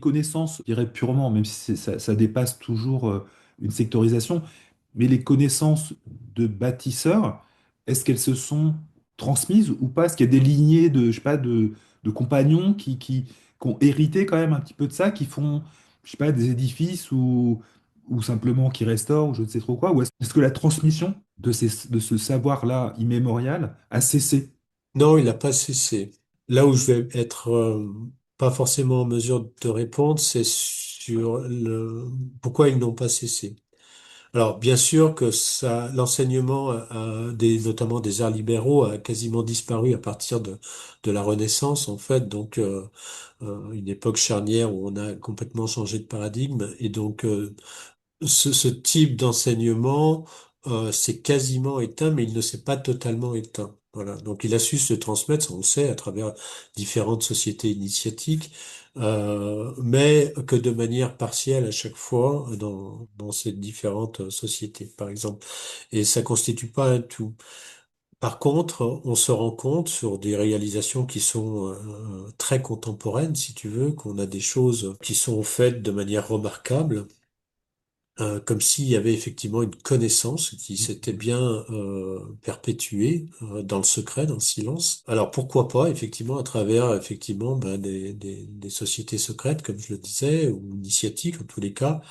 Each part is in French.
connaissances, je dirais purement, même si ça dépasse toujours une sectorisation, mais les connaissances de bâtisseurs, est-ce qu'elles se sont transmises ou pas? Est-ce qu'il y a des lignées de, je sais pas, de compagnons qui ont hérité quand même un petit peu de ça, qui font, je sais pas, des édifices ou simplement qui restaurent ou je ne sais trop quoi? Ou est-ce que la transmission de ce savoir-là immémorial a cessé? Non, il n'a pas cessé. Là où je vais être pas forcément en mesure de te répondre, c'est sur le pourquoi ils n'ont pas cessé. Alors, bien sûr que ça, l'enseignement notamment des arts libéraux a quasiment disparu à partir de la Renaissance, en fait. Donc, une époque charnière où on a complètement changé de paradigme. Et donc, ce type d'enseignement s'est quasiment éteint, mais il ne s'est pas totalement éteint. Voilà. Donc il a su se transmettre, ça, on le sait, à travers différentes sociétés initiatiques, mais que de manière partielle à chaque fois dans ces différentes sociétés, par exemple. Et ça constitue pas un tout. Par contre, on se rend compte sur des réalisations qui sont très contemporaines, si tu veux, qu'on a des choses qui sont faites de manière remarquable, comme s'il y avait effectivement une connaissance qui s'était bien perpétuée dans le secret, dans le silence. Alors pourquoi pas, effectivement, à travers effectivement des sociétés secrètes, comme je le disais, ou initiatiques en tous les cas.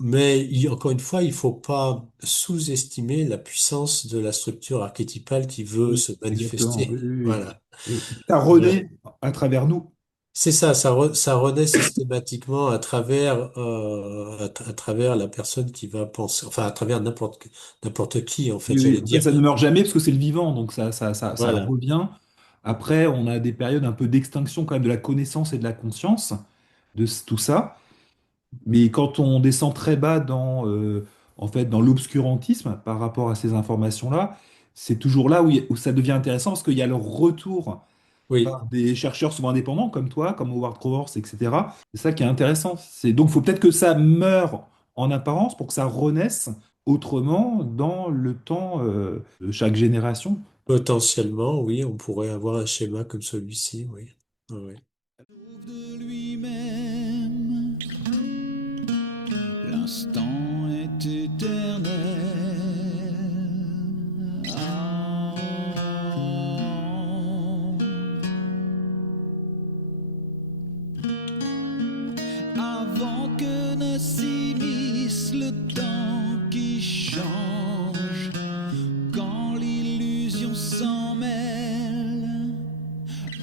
Mais encore une fois, il faut pas sous-estimer la puissance de la structure archétypale qui veut Oui, se exactement. Oui, manifester. oui, oui. Voilà. Et ça renaît à travers nous. C'est ça, ça renaît systématiquement à travers, à travers la personne qui va penser, enfin à travers n'importe qui, en fait, Oui, oui. j'allais En fait, dire. ça ne meurt jamais parce que c'est le vivant, donc ça Voilà. revient. Après, on a des périodes un peu d'extinction quand même de la connaissance et de la conscience tout ça. Mais quand on descend très bas en fait, dans l'obscurantisme par rapport à ces informations-là, c'est toujours là où ça devient intéressant parce qu'il y a le retour Oui, par des chercheurs souvent indépendants comme toi, comme Howard Crowers, etc. C'est ça qui est intéressant. Donc, il faut peut-être que ça meure en apparence pour que ça renaisse autrement dans le temps de chaque génération. potentiellement, oui, on pourrait avoir un schéma comme celui-ci, oui. Oui. De lui-même, l'instant est éternel. Ah. Avant que ne s'immisce le temps qui change, quand l'illusion s'en mêle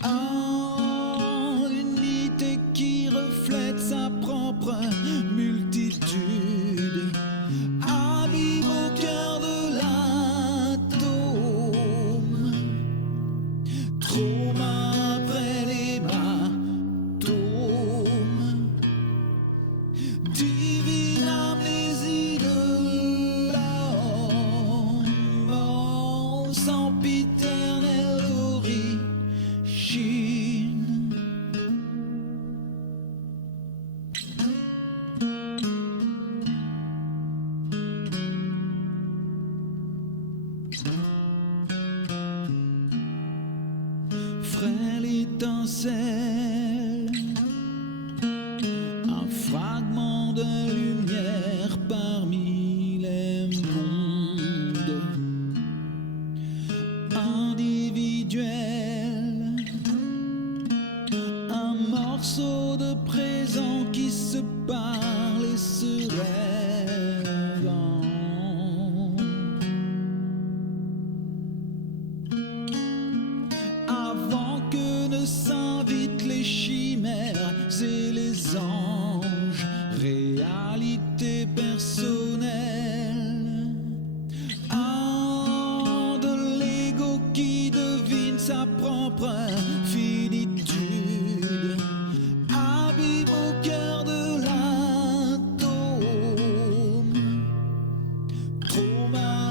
à l'unité qui reflète sa propre multitude, abîme au cœur de l'atome, trauma après l'hématome, divine amnésie de l'homme, sempiternelle origine. Frêle étincelle, un fragment de lumière parmi les mondes individuels, un morceau de présent qui se parle et se rêve avant que ne s'invitent les chimères et les anges, réalité personnelle, un de l'ego qui devine sa propre finitude, abîme au cœur de l'atome, trauma